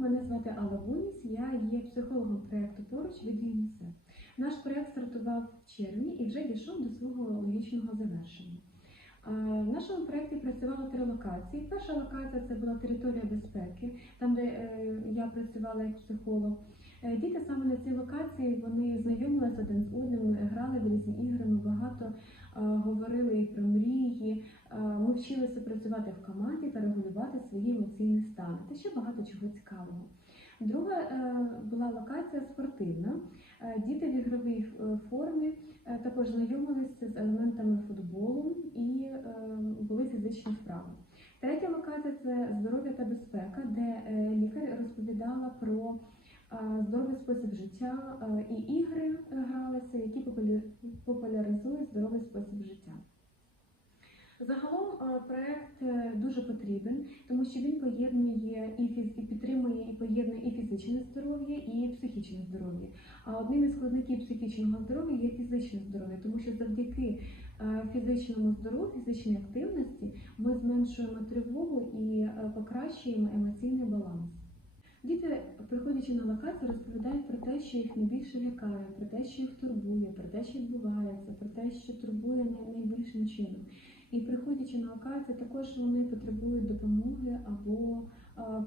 Мене звати Алла Буніс, я є психологом проєкту поруч від ЮНІСЕФ. Наш проєкт стартував в червні і вже дійшов до свого логічного завершення. В нашому проєкті працювало три локації. Перша локація це була територія безпеки, там, де е, я працювала як психолог. Е, Діти саме на цій локації вони знайомилися один з одним, грали в різні ігри, ми багато е, говорили про мрії. Ми вчилися працювати в команді та регулювати свої багато чого цікавого. Друга е, була локація спортивна. Е, Діти в ігровій е, формі також знайомилися з елементами футболу і були фізичні вправи. Третя локація це здоров'я та безпека, де лікар розповідала про здоровий спосіб життя і ігри гралися, які популяризують здоровий спосіб життя. Загалом е, проект е, дуже потрібен, тому що він поєднує і фіз і підтримує і поєднує і фізичне здоров'я, і психічне здоров'я. А одним із складників психічного здоров'я є фізичне здоров'я, тому що завдяки е, фізичному здоров'ю, фізичній активності ми зменшуємо тривогу і е, покращуємо емоційний баланс. Діти, приходячи на локацію, розповідають про те, що їх найбільше лякає, про те, що їх турбує, про те, що відбувається, про те, що турбує найбільшим чином. І приходячи на локацію, також вони потребують допомоги або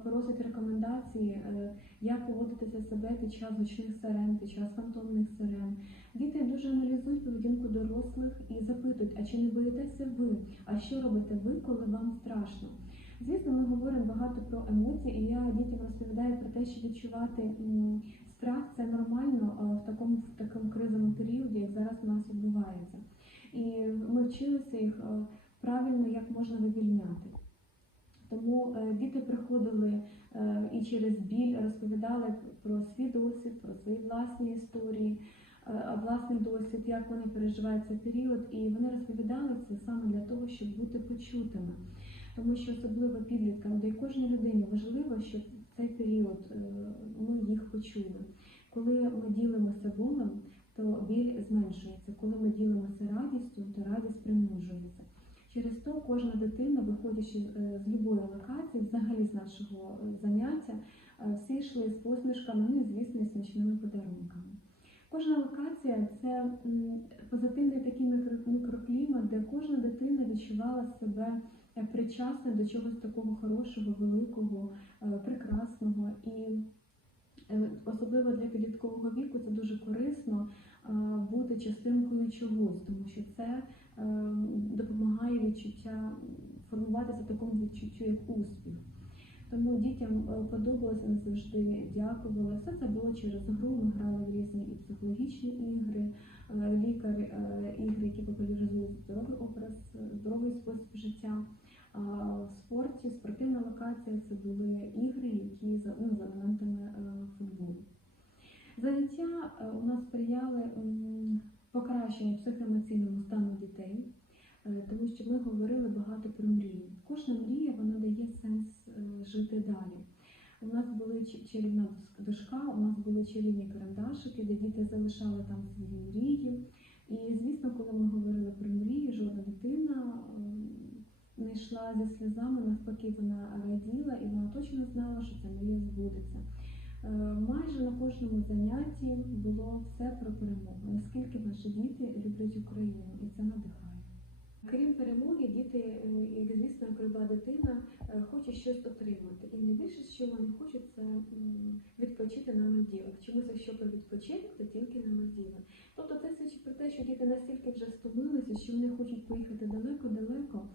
просять рекомендації, е, як поводитися себе під час гучних сирен, під час фантомних сирен. Діти дуже аналізують поведінку дорослих і запитують, а чи не боїтеся ви? А що робите ви, коли вам страшно? Звісно, ми говоримо багато про емоції, і я дітям розповідаю про те, що відчувати страх це нормально в такому в такому кризовому періоді, як зараз у нас відбувається. І ми вчилися їх е, правильно як можна вивільняти. Тому е, діти приходили е, і через біль розповідали про свій досвід, про свої власні історії, е, власний досвід, як вони переживають цей період, і вони розповідали це саме для того, щоб бути почутими. Тому що особливо підліткам, де кожній людині важливо, щоб в цей період е, ми їх почули. Коли ми ділимося болем, то біль зменшується. Коли ми ділимося радістю, то радість примножується. Через то кожна дитина, виходячи е, з любої локації, взагалі з нашого е, заняття, е, всі йшли з посмішками, ну і звісно, і смачними подарунками. Кожна локація це позитивний такий мікро- мікроклімат, де кожна дитина відчувала себе причасною до чогось такого хорошого, великого, прекрасного. І особливо для підліткового віку це дуже корисно е, бути частинкою чогось, тому що це е, допомагає відчуття формуватися такому відчуттю, як успіх. Тому дітям е, подобалося не завжди дякували. Все це було через гру. Ми грали в різні і психологічні ігри, е, лікар, е, ігри, які популяризують здоровий образ, е, здоровий спосіб життя. В спорті спортивна локація це були ігри, які за, ну, за елементами е, футболу. Заняття е, у нас сприяли покращенню психоемоційному стану дітей, е, тому що ми говорили багато про мрії. Кожна мрія вона дає сенс жити далі. У нас були чарівна дошка, у нас були чарівні карандашики, де діти залишали там свої мрії. І звісно, коли ми говорили про мрії, жодна дитина не йшла зі сльозами, навпаки, вона раділа і вона точно знала, що ця мрія збудеться. Е, Майже на кожному занятті було все про перемогу. Наскільки наші діти люблять Україну, і це надихає. Крім перемоги, діти, е, як звісно, як дитина, е, хочуть щось отримати. І найбільше, що вони хочуть, це відпочити на Мальдівах. Чомусь, якщо про відпочинок, то тільки на Мальдівах. Тобто це свідчить про те, що діти настільки вже стомилися, що вони хочуть поїхати далеко-далеко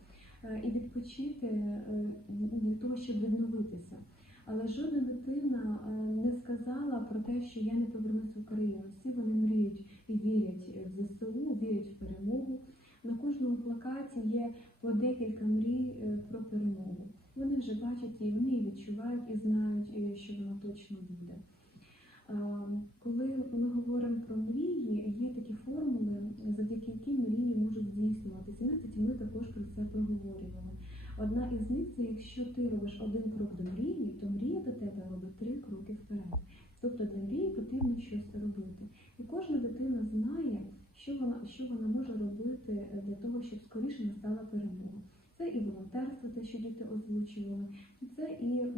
і відпочити е, для того, щоб відновитися. Але жодна дитина е, не сказала про те, що я не повернуся в Україну. Всі вони мріють і вірять в ЗСУ, вірять в перемогу. На кожному плакаті є по декілька мрій е, про перемогу. Вони вже бачать її, вони відчувають і знають, е, що вона точно буде. Е, Коли ми говоримо про мрії, є такі формули, завдяки яким мрії можуть здійснюватися. І ми також про це проговорювали. Одна із них це якщо ти робиш один крок до мрії, то мрія до тебе робить три кроки вперед. Тобто для мрії потрібно щось робити. І кожна дитина знає, що вона, що вона може робити для того, щоб скоріше настала перемога. Це і волонтерство, те, що діти озвучували, це і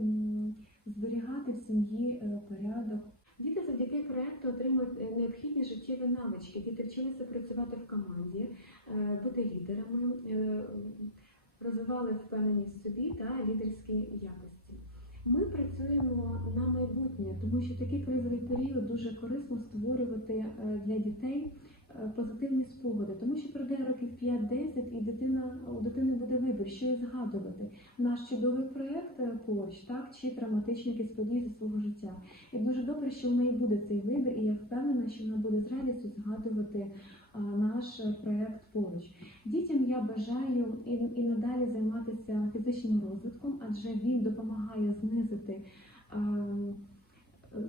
зберігати в сім'ї е, порядок. Отримують е, необхідні життєві навички. Діти вчилися працювати в команді, е, бути лідерами, е, розвивали впевненість в собі та лідерські якості. Ми працюємо на майбутнє, тому що такий кризовий період дуже корисно створювати для дітей позитивні спогади, тому що пройде років 5-10 і дитина у дитини буде вибір, що їй згадувати. Наш чудовий проєкт е, поруч, так чи травматичні якісь події зі свого життя. І дуже добре, що в неї буде цей вибір, і я впевнена, що вона буде з радістю згадувати наш е, проєкт поруч. Дітям я бажаю і, і надалі займатися фізичним розвитком, адже він допомагає знизити.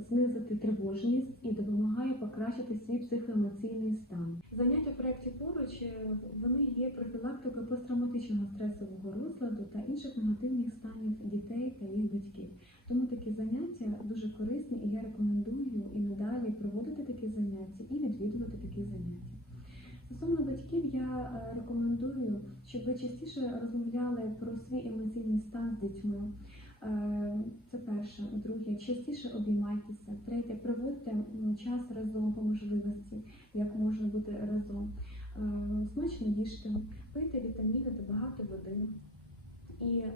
Знизити тривожність і допомагає покращити свій психоемоційний стан. Заняття в поруч е, вони є профілактикою посттравматичного стресового розладу та інших негативних станів дітей та їх батьків. Тому такі заняття дуже корисні, і я рекомендую і надалі проводити такі заняття і відвідувати такі заняття. Стосовно батьків, я е, рекомендую, щоб ви частіше розмовляли про свій емоційний стан з дітьми. Це перше. Друге, частіше обіймайтеся. Третє, проводьте час разом по можливості, як можна бути разом. Е, Смачно їжте, пийте вітаміни та багато води. І е,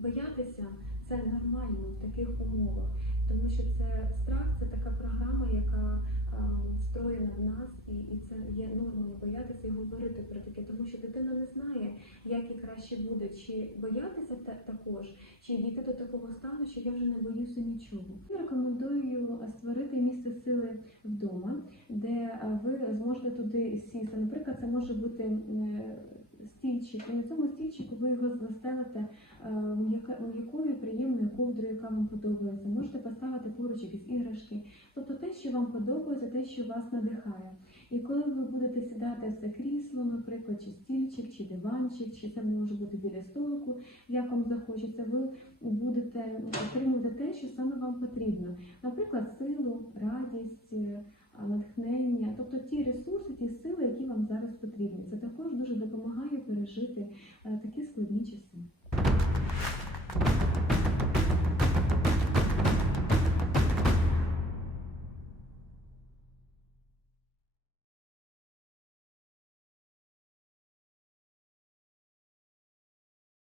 боятися це нормально в таких умовах, тому що це страх, це така програма, яка встроєна в нас, і, і це є нормою боятися і говорити про таке, тому що дитина не знає, як їй краще буде, чи боятися та- також, чи дійти до такого стану, що я вже не боюся нічого. Рекомендую створити місце сили вдома, де ви зможете туди сісти. Наприклад, це може бути е, стільчик, і на цьому стільчику ви його застелите е, м'якою приємною ковдрою, яка вам подобається. Можете поставити поруч якісь іграшки, тобто те, що вам подобається, те, що вас надихає. І коли ви будете сідати в крісло, наприклад, чи стільчик, чи диванчик, чи це може бути біля столику, як вам захочеться, ви будете отримувати те, що саме вам потрібно. Наприклад, силу, радість, е, натхнення, тобто ті ресурси, ті сили, які вам зараз потрібні. Це також дуже допомагає пережити е, такі складні часи.